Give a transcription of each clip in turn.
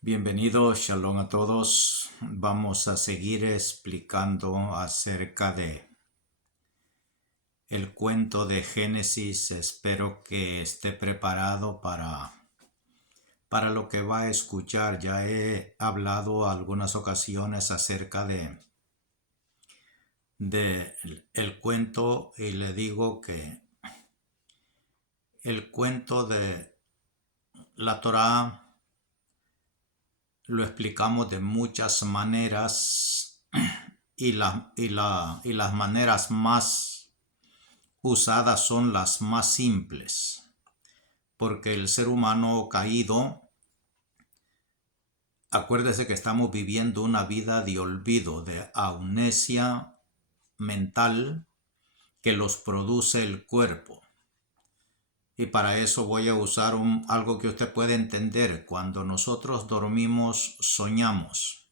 Bienvenidos, shalom a todos. Vamos a seguir explicando acerca de el cuento de Génesis. Espero que esté preparado para lo que va a escuchar. Ya he hablado algunas ocasiones acerca de el cuento y le digo que el cuento de la Torá lo explicamos de muchas maneras y las maneras más usadas son las más simples, porque el ser humano caído, acuérdese que estamos viviendo una vida de olvido, de amnesia mental que los produce el cuerpo. Y para eso voy a usar algo que usted puede entender. Cuando nosotros dormimos, soñamos.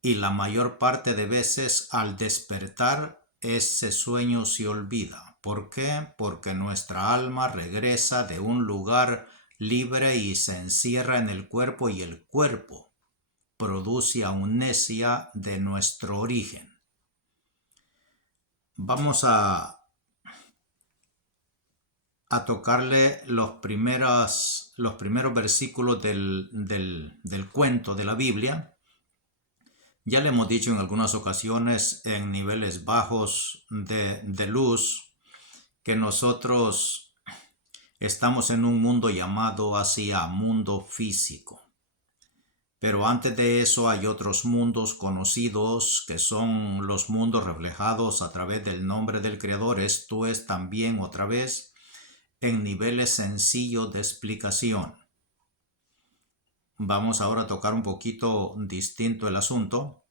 Y la mayor parte de veces al despertar ese sueño se olvida. ¿Por qué? Porque nuestra alma regresa de un lugar libre y se encierra en el cuerpo y el cuerpo produce amnesia de nuestro origen. Vamos a tocarle los primeros versículos del cuento de la Biblia. Ya le hemos dicho en algunas ocasiones en niveles bajos de luz que nosotros estamos en un mundo llamado hacia mundo físico. Pero antes de eso hay otros mundos conocidos que son los mundos reflejados a través del nombre del Creador. Esto es también otra vez en niveles sencillos de explicación. Vamos ahora a tocar un poquito distinto el asunto.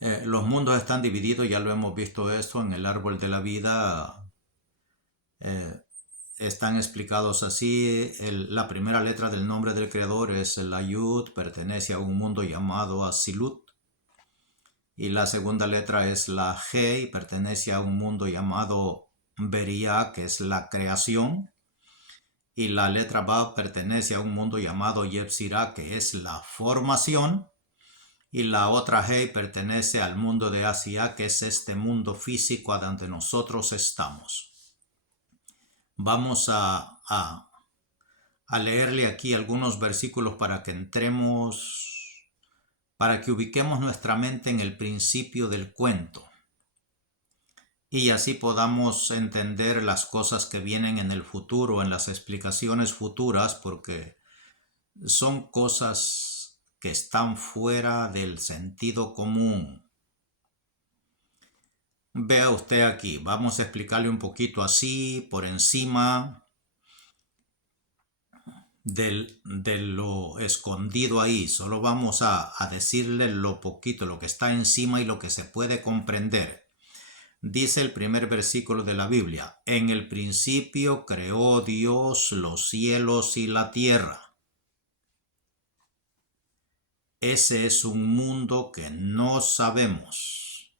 Los mundos están divididos, ya lo hemos visto esto en el árbol de la vida. Están explicados así. La primera letra del nombre del Creador es la Yud, pertenece a un mundo llamado Asilut. Y la segunda letra es la He y pertenece a un mundo llamado Beria, que es la creación. Y la letra Bab pertenece a un mundo llamado Yetzirah, que es la formación. Y la otra He pertenece al mundo de Asia, que es este mundo físico a donde nosotros estamos. Vamos a leerle aquí algunos versículos para que entremos, para que ubiquemos nuestra mente en el principio del cuento. Y así podamos entender las cosas que vienen en el futuro, en las explicaciones futuras, porque son cosas que están fuera del sentido común. Vea usted aquí, vamos a explicarle un poquito así, por encima de lo escondido ahí. Solo vamos a decirle lo poquito, lo que está encima y lo que se puede comprender. Dice el primer versículo de la Biblia: en el principio creó Dios los cielos y la tierra. Ese es un mundo que no sabemos,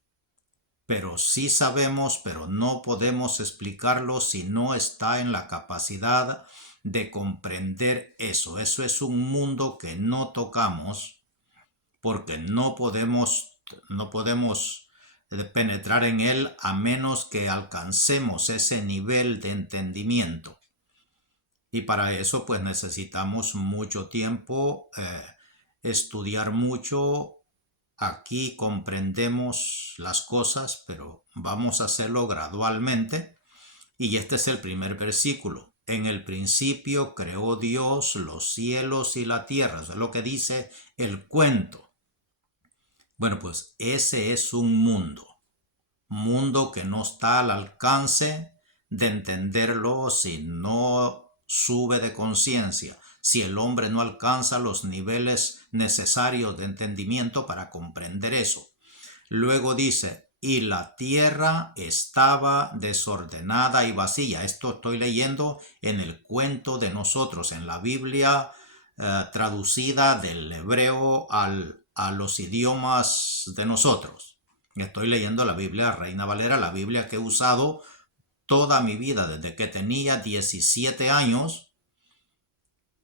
pero sí sabemos, pero no podemos explicarlo si no está en la capacidad de comprender eso. Eso es un mundo que no tocamos porque no podemos penetrar en él a menos que alcancemos ese nivel de entendimiento. Y para eso pues necesitamos mucho tiempo, estudiar mucho. Aquí comprendemos las cosas, pero vamos a hacerlo gradualmente. Y este es el primer versículo. En el principio creó Dios los cielos y la tierra. Eso es lo que dice el cuento. Bueno, pues ese es un mundo que no está al alcance de entenderlo si no sube de conciencia, si el hombre no alcanza los niveles necesarios de entendimiento para comprender eso. Luego dice: y la tierra estaba desordenada y vacía. Esto estoy leyendo en el cuento de nosotros, en la Biblia traducida del hebreo a los idiomas de nosotros. Estoy leyendo la Biblia Reina Valera, la Biblia que he usado toda mi vida, desde que tenía 17 años.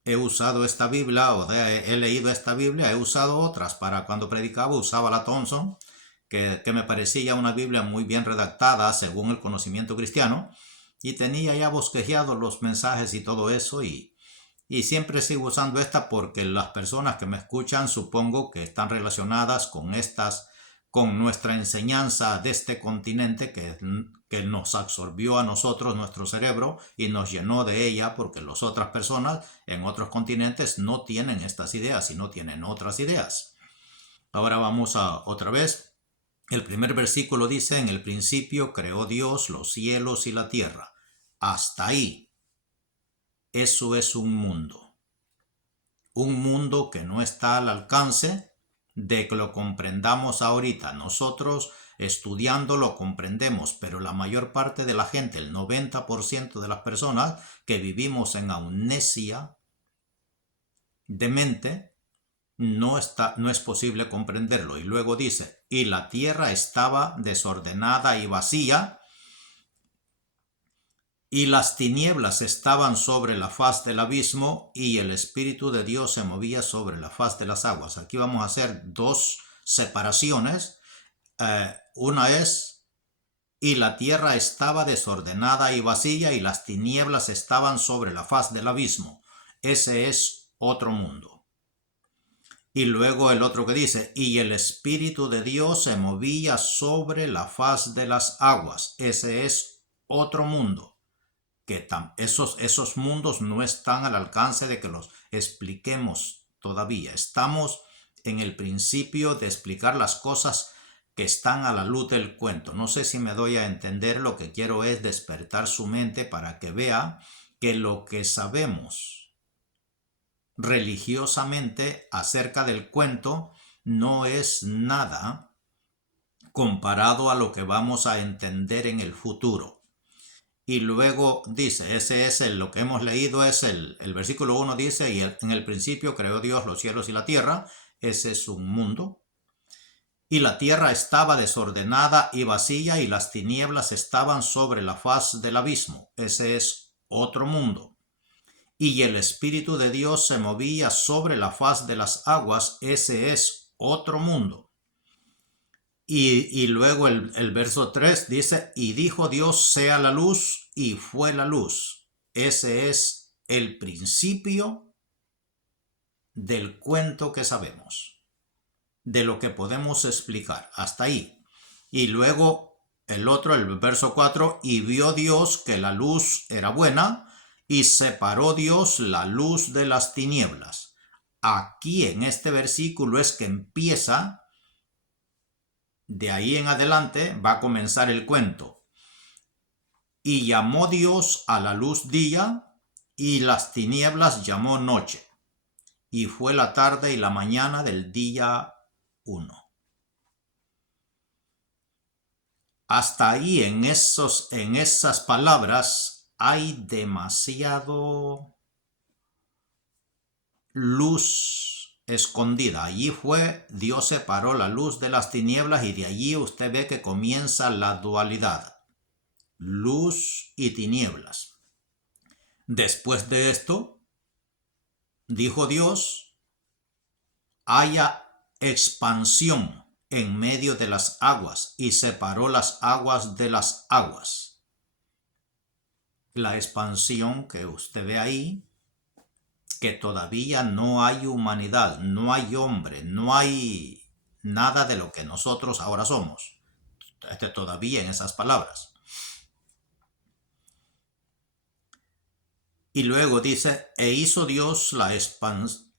he usado esta Biblia o he leído esta Biblia, he usado otras. Para cuando predicaba usaba la Thompson, que me parecía una Biblia muy bien redactada según el conocimiento cristiano, y tenía ya bosquejeado los mensajes y todo eso, y siempre sigo usando esta porque las personas que me escuchan supongo que están relacionadas con nuestra enseñanza de este continente que nos absorbió a nosotros nuestro cerebro y nos llenó de ella, porque las otras personas en otros continentes no tienen estas ideas, sino tienen otras ideas. Ahora vamos a otra vez. El primer versículo dice: en el principio creó Dios los cielos y la tierra. Hasta ahí. Eso es un mundo. Un mundo que no está al alcance de que lo comprendamos ahorita. Nosotros estudiando lo comprendemos, pero la mayor parte de la gente, el 90% de las personas que vivimos en amnesia de mente, no es posible comprenderlo. Y luego dice: y la tierra estaba desordenada y vacía, y las tinieblas estaban sobre la faz del abismo, y el Espíritu de Dios se movía sobre la faz de las aguas. Aquí vamos a hacer dos separaciones. Una es: y la tierra estaba desordenada y vacía, y las tinieblas estaban sobre la faz del abismo. Ese es otro mundo. Y luego el otro que dice: y el Espíritu de Dios se movía sobre la faz de las aguas. Ese es otro mundo. Que esos mundos no están al alcance de que los expliquemos todavía. Estamos en el principio de explicar las cosas que están a la luz del cuento. No sé si me doy a entender. Lo que quiero es despertar su mente para que vea que lo que sabemos religiosamente acerca del cuento no es nada comparado a lo que vamos a entender en el futuro. Y luego dice, ese es lo que hemos leído, es el versículo 1 dice: y en el principio creó Dios los cielos y la tierra. Ese es un mundo. Y la tierra estaba desordenada y vacía, y las tinieblas estaban sobre la faz del abismo. Ese es otro mundo. Y el Espíritu de Dios se movía sobre la faz de las aguas. Ese es otro mundo. Y luego el verso 3 dice: y dijo Dios, sea la luz, y fue la luz. Ese es el principio del cuento que sabemos, de lo que podemos explicar. Hasta ahí. Y luego el otro, el verso 4: y vio Dios que la luz era buena, y separó Dios la luz de las tinieblas. Aquí en este versículo es que empieza. De ahí en adelante va a comenzar el cuento. Y llamó Dios a la luz día, y las tinieblas llamó noche. Y fue la tarde y la mañana del día 1. Hasta ahí en esas palabras hay demasiado luz escondida. Allí fue, Dios separó la luz de las tinieblas, y de allí usted ve que comienza la dualidad. Luz y tinieblas. Después de esto, dijo Dios: haya expansión en medio de las aguas, y separó las aguas de las aguas. La expansión que usted ve ahí, que todavía no hay humanidad, no hay hombre, no hay nada de lo que nosotros ahora somos. Todavía en esas palabras. Y luego dice: e hizo Dios la expansión,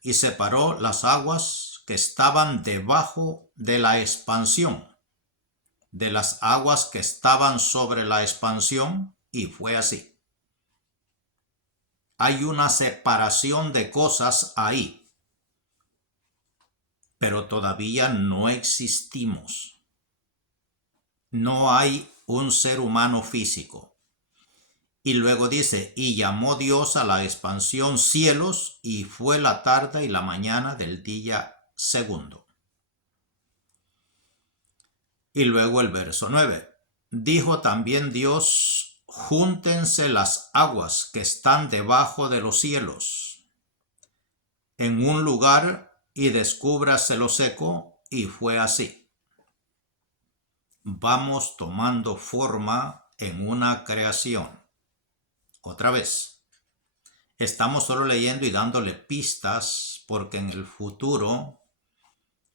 y separó las aguas que estaban debajo de la expansión de las aguas que estaban sobre la expansión, y fue así. Hay una separación de cosas ahí, pero todavía no existimos. No hay un ser humano físico. Y luego dice: y llamó Dios a la expansión cielos, y fue la tarde y la mañana del día 2. Y luego el verso 9. Dijo también Dios: júntense las aguas que están debajo de los cielos en un lugar y descúbrase lo seco, y fue así. Vamos tomando forma en una creación. Otra vez, estamos solo leyendo y dándole pistas porque en el futuro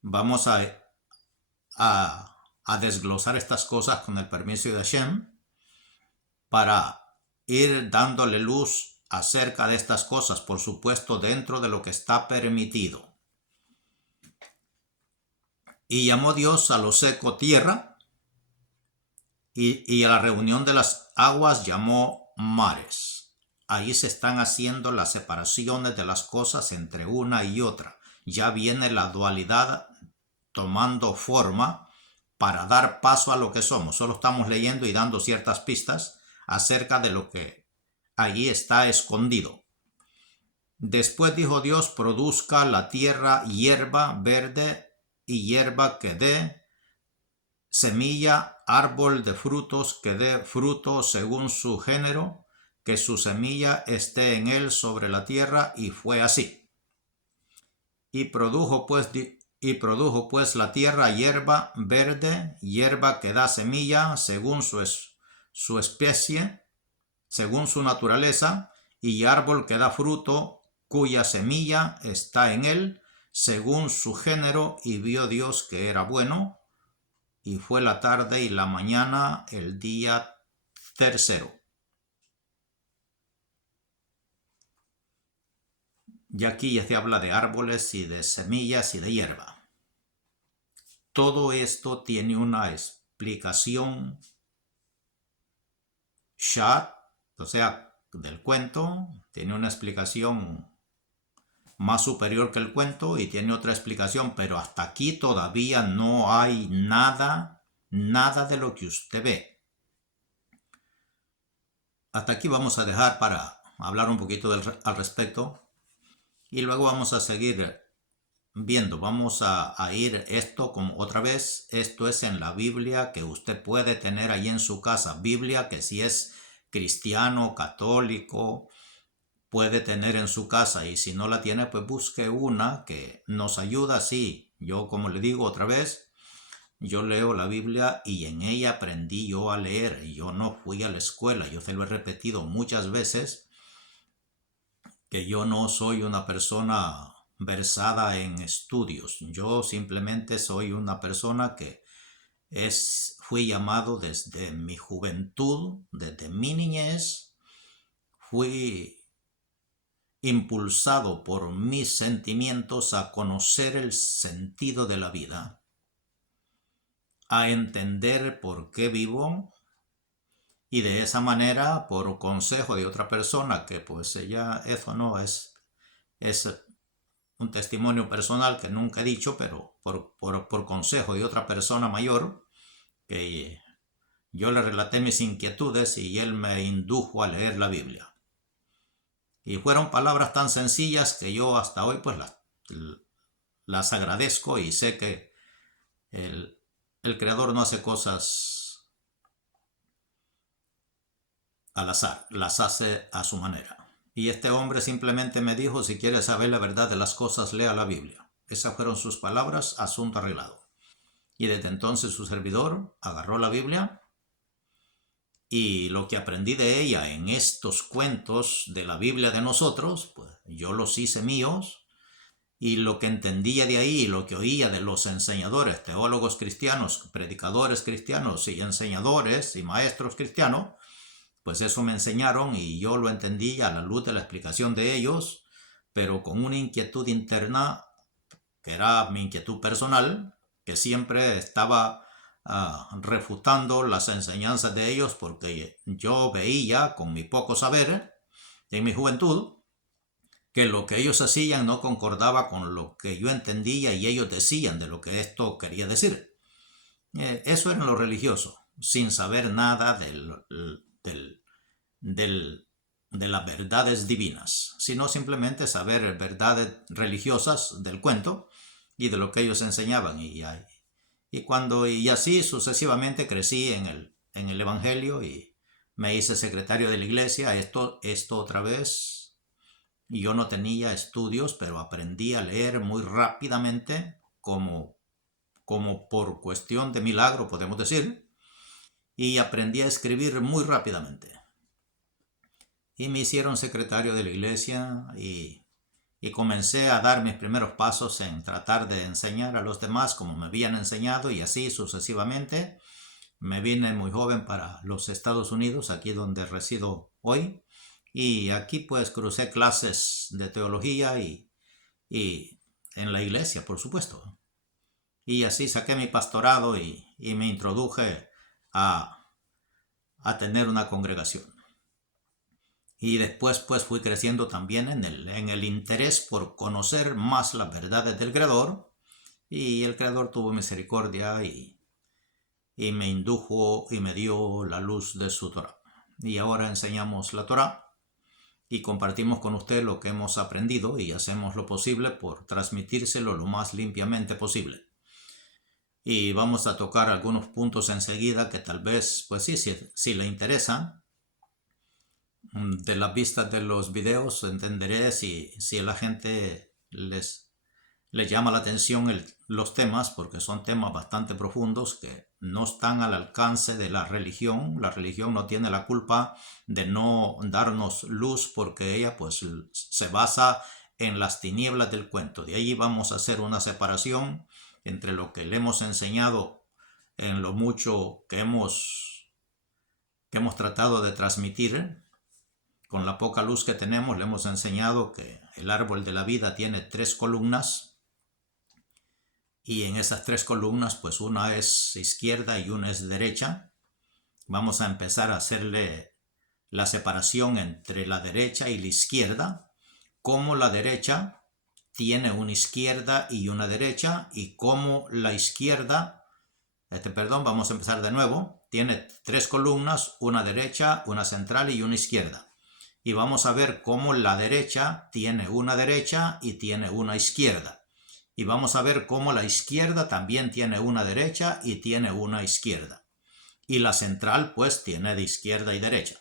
vamos a desglosar estas cosas con el permiso de Hashem para ir dándole luz acerca de estas cosas, por supuesto dentro de lo que está permitido. Y llamó Dios a lo seco tierra, y a la reunión de las aguas llamó mares. Ahí se están haciendo las separaciones de las cosas entre una y otra. Ya viene la dualidad tomando forma para dar paso a lo que somos. Solo estamos leyendo y dando ciertas pistas acerca de lo que allí está escondido. Después dijo Dios: produzca la tierra hierba verde y hierba que dé semilla, árbol de frutos que dé fruto según su género, que su semilla esté en él sobre la tierra, y fue así. Y produjo pues la tierra hierba verde, hierba que da semilla según su especie, según su naturaleza, y árbol que da fruto, cuya semilla está en él, según su género, y vio Dios que era bueno, y fue la tarde y la mañana el día tercero. Y aquí ya se habla de árboles y de semillas y de hierba. Todo esto tiene una explicación shat, o sea, del cuento, tiene una explicación más superior que el cuento y tiene otra explicación, pero hasta aquí todavía no hay nada de lo que usted ve. Hasta aquí vamos a dejar para hablar un poquito al respecto, y luego vamos a seguir viendo. Vamos a ir esto como otra vez. Esto es en la Biblia que usted puede tener ahí en su casa. Biblia que si es cristiano, católico, puede tener en su casa, y si no la tiene, pues busque una que nos ayuda así. Yo, como le digo otra vez, yo leo la Biblia y en ella aprendí yo a leer. Yo no fui a la escuela. Yo se lo he repetido muchas veces que yo no soy una persona versada en estudios. Yo simplemente soy una persona que fui llamado desde mi juventud, desde mi niñez. Fui impulsado por mis sentimientos a conocer el sentido de la vida, a entender por qué vivo, y de esa manera, por consejo de otra persona, que pues ella, eso no es un testimonio personal que nunca he dicho, pero por consejo de otra persona mayor, que yo le relaté mis inquietudes y él me indujo a leer la Biblia. Y fueron palabras tan sencillas que yo hasta hoy pues las agradezco, y sé que el Creador no hace cosas al azar, las hace a su manera. Y este hombre simplemente me dijo: si quieres saber la verdad de las cosas, lea la Biblia. Esas fueron sus palabras, asunto arreglado. Y desde entonces su servidor agarró la Biblia, y lo que aprendí de ella en estos cuentos de la Biblia de nosotros, pues yo los hice míos, y lo que entendía de ahí, lo que oía de los enseñadores, teólogos cristianos, predicadores cristianos y enseñadores y maestros cristianos, pues eso me enseñaron y yo lo entendí a la luz de la explicación de ellos, pero con una inquietud interna, que era mi inquietud personal, que siempre estaba refutando las enseñanzas de ellos, porque yo veía con mi poco saber en mi juventud que lo que ellos hacían no concordaba con lo que yo entendía y ellos decían de lo que esto quería decir. Eso era lo religioso, sin saber nada de las verdades divinas, sino simplemente saber verdades religiosas del cuento y de lo que ellos enseñaban, y así sucesivamente crecí en el Evangelio, y me hice secretario de la iglesia. Esto otra vez, yo no tenía estudios, pero aprendí a leer muy rápidamente, como por cuestión de milagro, podemos decir, y aprendí a escribir muy rápidamente. Y me hicieron secretario de la iglesia y comencé a dar mis primeros pasos en tratar de enseñar a los demás como me habían enseñado, y así sucesivamente. Me vine muy joven para los Estados Unidos, aquí donde resido hoy, y aquí pues crucé clases de teología y en la iglesia, por supuesto. Y así saqué mi pastorado y me introduje a tener una congregación. Y después pues fui creciendo también en el interés por conocer más las verdades del Creador, y el Creador tuvo misericordia y me indujo y me dio la luz de su Torah. Y ahora enseñamos la Torah y compartimos con usted lo que hemos aprendido, y hacemos lo posible por transmitírselo lo más limpiamente posible. Y vamos a tocar algunos puntos enseguida que tal vez, pues sí, si le interesan. De las vistas de los videos entenderé si a la gente les llama la atención los temas, porque son temas bastante profundos que no están al alcance de la religión. La religión no tiene la culpa de no darnos luz, porque ella pues se basa en las tinieblas del cuento. De ahí vamos a hacer una separación entre lo que le hemos enseñado en lo mucho que hemos tratado de transmitir. Con la poca luz que tenemos, le hemos enseñado que el árbol de la vida tiene 3 columnas, y en esas 3 columnas, pues una es izquierda y una es derecha. Vamos a empezar a hacerle la separación entre la derecha y la izquierda, cómo la derecha tiene una izquierda y una derecha, y cómo la izquierda, vamos a empezar de nuevo, tiene 3 columnas, una derecha, una central y una izquierda. Y vamos a ver cómo la derecha tiene una derecha y tiene una izquierda. Y vamos a ver cómo la izquierda también tiene una derecha y tiene una izquierda. Y la central pues tiene de izquierda y derecha.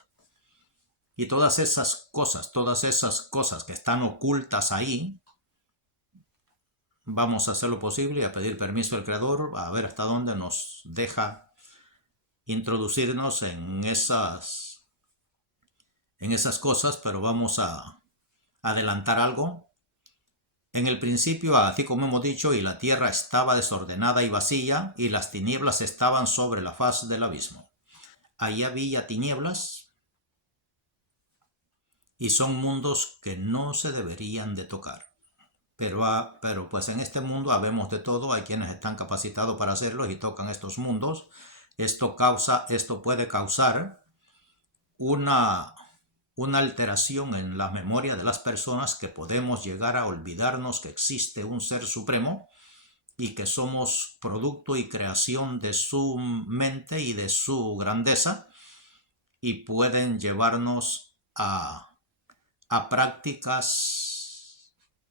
Y todas esas cosas que están ocultas ahí, vamos a hacer lo posible y a pedir permiso al Creador, a ver hasta dónde nos deja introducirnos en esas cosas, pero vamos a adelantar algo. En el principio, así como hemos dicho, y la tierra estaba desordenada y vacía, y las tinieblas estaban sobre la faz del abismo. Ahí había tinieblas, y son mundos que no se deberían de tocar. Pero pues en este mundo habemos de todo. Hay quienes están capacitados para hacerlo y tocan estos mundos. Esto puede causar una alteración en la memoria de las personas, que podemos llegar a olvidarnos que existe un ser supremo y que somos producto y creación de su mente y de su grandeza, y pueden llevarnos a prácticas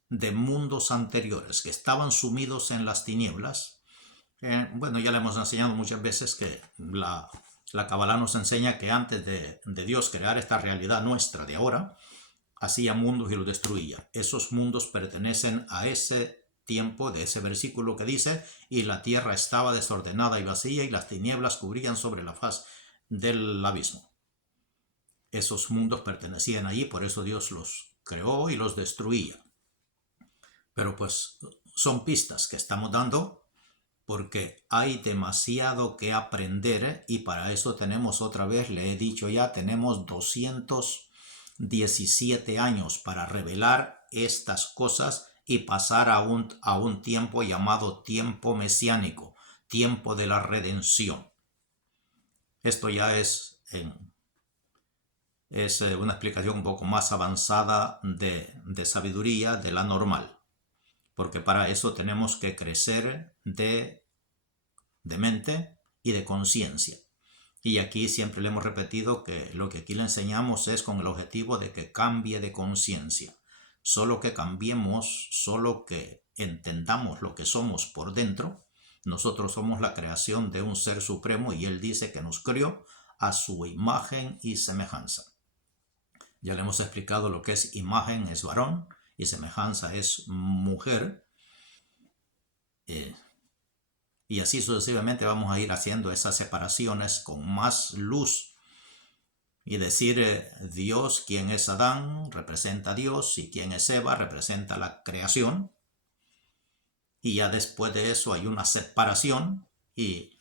de mundos anteriores que estaban sumidos en las tinieblas. Bueno, ya le hemos enseñado muchas veces que la Kabbalah nos enseña que antes de Dios crear esta realidad nuestra de ahora, hacía mundos y los destruía. Esos mundos pertenecen a ese tiempo de ese versículo que dice: y la tierra estaba desordenada y vacía, y las tinieblas cubrían sobre la faz del abismo. Esos mundos pertenecían allí, por eso Dios los creó y los destruía. Pero pues son pistas que estamos dando, porque hay demasiado que aprender, y para eso tenemos, otra vez le he dicho ya, tenemos 217 años para revelar estas cosas y pasar a un tiempo llamado tiempo mesiánico, tiempo de la redención. Esto ya es una explicación un poco más avanzada de sabiduría de la normal, porque para eso tenemos que crecer de mente y de conciencia. Y aquí siempre le hemos repetido que lo que aquí le enseñamos es con el objetivo de que cambie de conciencia. Solo que cambiemos, solo que entendamos lo que somos por dentro. Nosotros somos la creación de un ser supremo, y Él dice que nos crió a su imagen y semejanza. Ya le hemos explicado lo que es imagen, es varón, y semejanza es mujer. Y así sucesivamente vamos a ir haciendo esas separaciones con más luz y decir Dios, quien es Adán, representa a Dios, y quien es Eva, representa la creación. Y ya después de eso hay una separación, y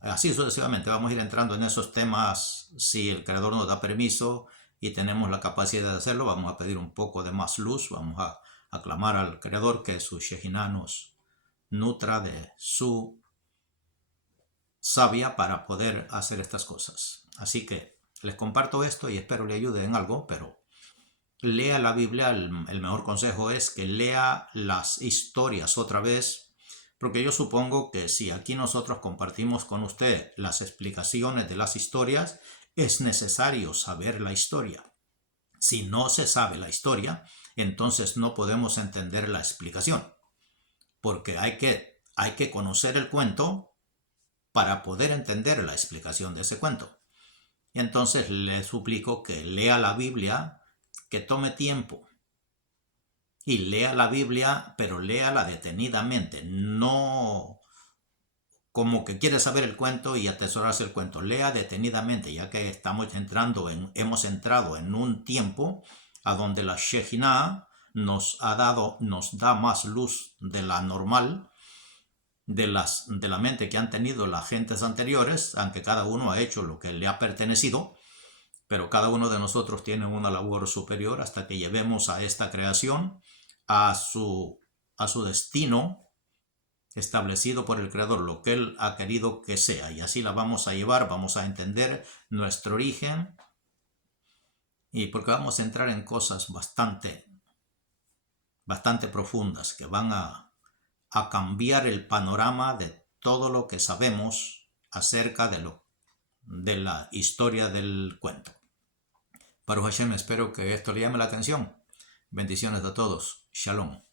así sucesivamente vamos a ir entrando en esos temas. Si el Creador nos da permiso y tenemos la capacidad de hacerlo, vamos a pedir un poco de más luz, vamos a aclamar al Creador que su Shejinah nos nutra de su savia para poder hacer estas cosas. Así que les comparto esto y espero le ayude en algo, pero lea la Biblia. El mejor consejo es que lea las historias otra vez, porque yo supongo que si aquí nosotros compartimos con usted las explicaciones de las historias, es necesario saber la historia. Si no se sabe la historia, entonces no podemos entender la explicación, porque hay que conocer el cuento para poder entender la explicación de ese cuento. Y entonces le suplico que lea la Biblia, que tome tiempo y lea la Biblia, pero léala detenidamente, no como que quiere saber el cuento y atesorarse el cuento. Lea detenidamente, ya que hemos entrado en un tiempo a donde la Shejinah nos da más luz de la normal, de la mente que han tenido las gentes anteriores, aunque cada uno ha hecho lo que le ha pertenecido, pero cada uno de nosotros tiene una labor superior hasta que llevemos a esta creación a su destino establecido por el Creador, lo que Él ha querido que sea, y así la vamos a llevar, vamos a entender nuestro origen, y porque vamos a entrar en cosas bastante profundas que van a cambiar el panorama de todo lo que sabemos acerca de la historia del cuento. Baruch Hashem, espero que esto le llame la atención. Bendiciones a todos. Shalom.